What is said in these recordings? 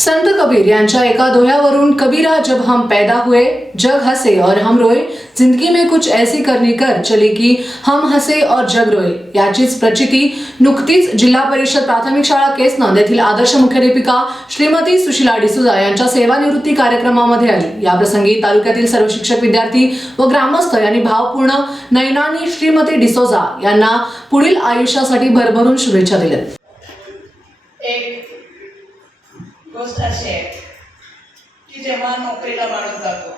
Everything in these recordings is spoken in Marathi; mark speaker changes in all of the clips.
Speaker 1: संत कबीर यांच्या एका दोह्यावरून कबीरा जब हम पैदा हुए जग हसे और हम रोए. जिंदगी में कुछ ऐसी करनी कर चली की हम हसे और जग रोए. याचीच प्रचिती नुकतीच जिल्हा परिषद प्राथमिक शाळा केसनंद येथील आदर्श मुख्याध्यापिका श्रीमती सुशिला डिसुजा यांच्या सेवानिवृत्ती कार्यक्रमामध्ये आली. याप्रसंगी तालुक्यातील सर्व शिक्षक विद्यार्थी व ग्रामस्थ यांनी भावपूर्ण नैनानी श्रीमती डिसोजा यांना पुढील आयुष्यासाठी भरभरून शुभेच्छा दिल्या
Speaker 2: एक गोष्ट अशी आहे की जेव्हा नोकरीला माणूस जातो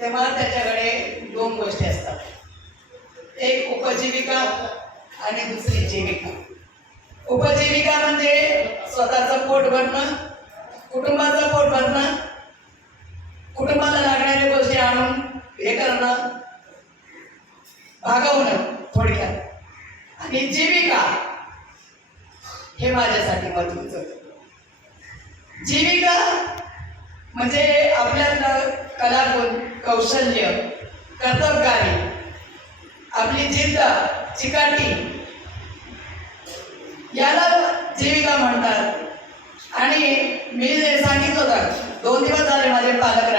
Speaker 2: तेव्हा त्याच्याकडे दोन गोष्टी असतात. एक उपजीविका आणि दुसरी जीविका. उपजीविका म्हणजे स्वतःचं पोट भरणं कुटुंबाचं पोट भरणं कुटुंबाला लागणाऱ्या गोष्टी आणून हे करणं भागवणं थोडक्यात. आणि जीविका हे माझ्यासाठी महत्वाचं होतं. जीविका म्हणजे आपल्यातलं कलागुण कौशल्य कर्तबगारी आपली जिद्द चिकाटी याला जीविका म्हणतात. आणि मी जे सांगितलं होतं दोन दिवस झाले माझे पालक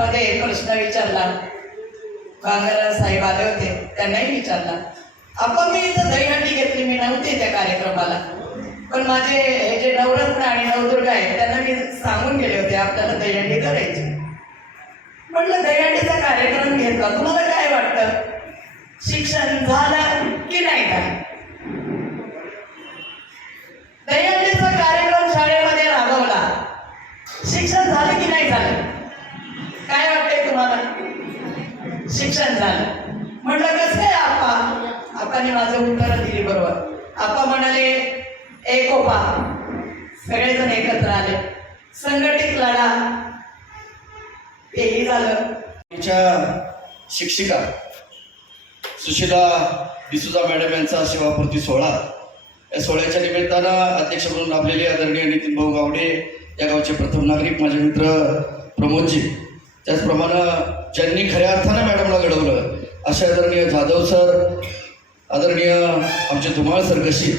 Speaker 2: मध्ये प्रश्न विचारला. बांगरा साहेब आले होते त्यांनाही विचारला. आपण मी इथं दहीहंडी घेतली मी नव्हती त्या कार्यक्रमाला. पण माझे हे जे नवरत्न आणि नवदुर्गा आहेत त्यांना मी सांगून गेले होते आपल्याला दहीहंडी करायची. म्हटलं दहीहंडीचा कार्यक्रम घेतला. तुम्हाला काय वाटतं? शिक्षण झालं की नाही का शिक्षण झालं. म्हटलं कसं आहे आपा आपाने माझं उत्तर दिली बरोबर. आपा म्हणाले एकोपा सगळेजण एकत्र आले. संघटित लढा. तेही झालं.
Speaker 3: आमच्या शिक्षिका सुशिला डिसुजा मॅडम यांचा सेवापूर्ती सोहळा. या सोहळ्याच्या निमित्तानं अध्यक्ष म्हणून लाभलेले आदरणीय नितीन भाऊ गावडे या गावचे प्रथम नागरिक माझे मित्र प्रमोदजी. त्याचप्रमाणे ज्यांनी खऱ्या अर्थानं मॅडमला घडवलं. असे आदरणीय जाधव सर आदरणीय आमचे धुमाळ सर कशी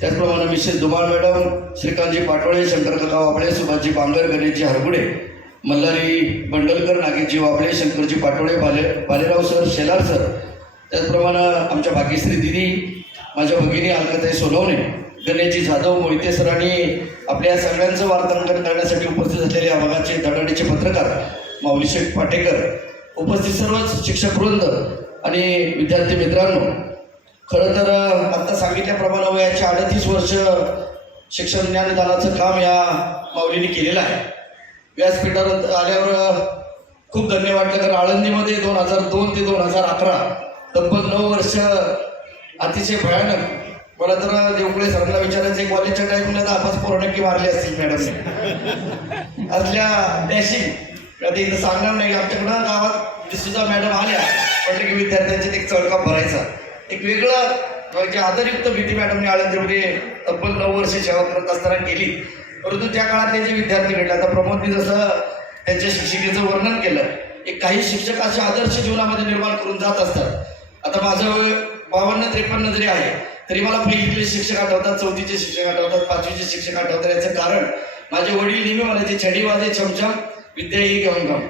Speaker 3: त्याचप्रमाणे मिसेस धुमाळ मॅडम श्रीकांतजी पाटोळे शंकरकाका वाबळे सुभाषजी बांगर गणेशजी हरगुडे मल्हारी बंडलकर नागेशजी वाबळे शंकरजी पाटोळे भाले भालेराव सर शेलार सर त्याचप्रमाणे आमच्या भाग्यश्री दिदी माझ्या भगिनी अलकाताई सोनवणे गणेशजी जाधव मोहिते सरांनी आपल्या सगळ्यांचं वार्तांकन करण्यासाठी उपस्थित असलेले या भागाचे धडाडीचे पत्रकार माऊली पाटेकर उपस्थित सर्वच शिक्षक वृंद आणि विद्यार्थी मित्रांनो खरं तर आत्ता सांगितल्याप्रमाणे वयाचे अडतीस वर्ष शिक्षण ज्ञानदानाचं काम या माऊलीने केलेलं आहे. व्यासपीठावर आल्यावर खूप धन्य वाटलं कारण आळंदीमध्ये दोन हजार दोन ते दोन हजार अकरा तब्बल नऊ वर्ष अतिशय भयानक. मला तर देवकुळे सरांना विचारायचं एक कॉलेजच्या टाईमला दहा पाच पोरं मारली असतील मॅडमने? असल्या डॅशिंग आता इथं सांगणार नाही आमच्याकडं गावात सुद्धा मॅडम आल्या म्हटलं की विद्यार्थ्यांचे एक चळका भरायचा. एक वेगळं म्हणजे आदरयुक्त भीती मॅडमने आळंदीमध्ये तब्बल नऊ वर्ष सेवा करत असताना केली. परंतु त्या काळात ते जे विद्यार्थी घडले आता प्रमोदने जसं त्यांच्या शिक्षिकेचं वर्णन केलं एक काही शिक्षक असे आदर्श जीवनामध्ये निर्माण करून जात असतात. आता माझं बावन्न त्रेपन्न जरी आहे तरी मला पहिलीतले शिक्षक आठवतात चौथीचे शिक्षक आठवतात पाचवीचे शिक्षक आठवतात याचं कारण माझे वडील नेहमी म्हणायचे छडी वाजे छमछम विद्या ही घेऊन जाऊन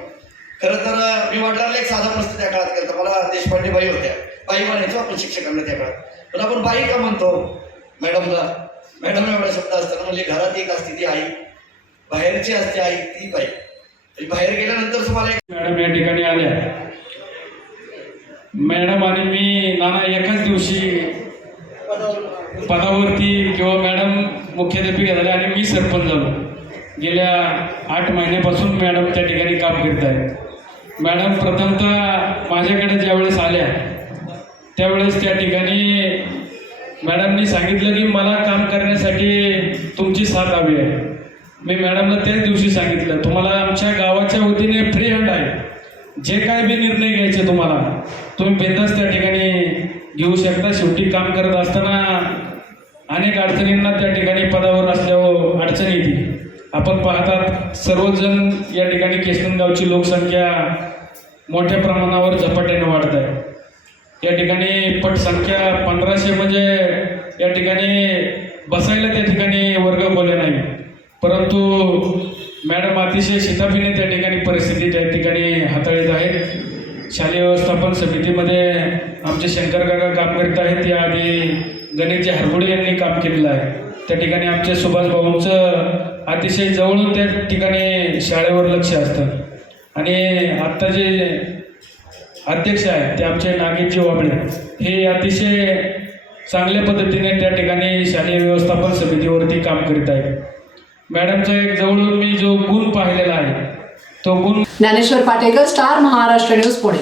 Speaker 3: खरं तर मी वडिलांना एक साधा प्रश्न त्या काळात केला मला देशपांडे बाई होत्या. बाई म्हणायचो आपण शिक्षकांना त्या काळात. पण आपण बाई का म्हणतो? मॅडमला. मॅडम एवढा शब्द असताना म्हणजे घरात एक असते ती आई. बाहेरची असते आई ती बाई. आणि बाहेर गेल्यानंतर तुम्हाला एक
Speaker 4: मॅडम या ठिकाणी आल्या. मॅडम आणि मी नाना एकाच दिवशी पदावरती किंवा मॅडम मुख्याध्यापिका झाल्या आणि मी सरपंच झालो. गेल्या आठ महिन्यापासून मॅडम त्या ठिकाणी काम करत आहेत मॅडम प्रथमतः माझ्याकडे ज्यावेळेस आल्या त्यावेळेस त्या ठिकाणी मॅडमनी सांगितलं की मला काम करण्यासाठी तुमची साथ हवी आहे. मी मॅडमला त्याच दिवशी सांगितलं तुम्हाला आमच्या गावाच्या वतीने फ्री हँड आहे. जे काय बी निर्णय घ्यायचे तुम्हाला तुम्ही बिंदास त्या ठिकाणी घेऊ शकता. शेवटी काम करत असताना अनेक अडचणींना त्या ठिकाणी पदावर असल्यावर अडचणी येते आपण पाहतात सर्वजण या ठिकाणी केसनगावची लोकसंख्या मोठ्या प्रमाणावर झपाट्याने वाढत आहे. या ठिकाणी पटसंख्या पंधराशे म्हणजे या ठिकाणी बसायला त्या ठिकाणी वर्ग बोलले नाही. परंतु मॅडम अतिशय शिताफीने त्या ठिकाणी परिस्थिती त्या ठिकाणी हाताळीत आहेत. शालेय व्यवस्थापन समितीमध्ये आमचे शंकर काका काम करीत आहेत. त्याआधी गणेशजी हरगुडे यांनी काम केलेलं आहे. त्या ठिकाणी आमचे सुभाष अतिशय जवळून त्या ठिकाणी शाळेवर लक्ष असतं. आणि आत्ता जे अध्यक्ष आहेत ते आमचे नागेशजी वाबळे हे अतिशय चांगल्या पद्धतीने त्या ठिकाणी शालेय व्यवस्थापन समितीवरती काम करीत आहेत. मॅडमचा एक जवळून मी जो गुण पाहिलेला आहे तो गुण
Speaker 1: ज्ञानेश्वर पाटेकर स्टार महाराष्ट्र न्यूज पुणे.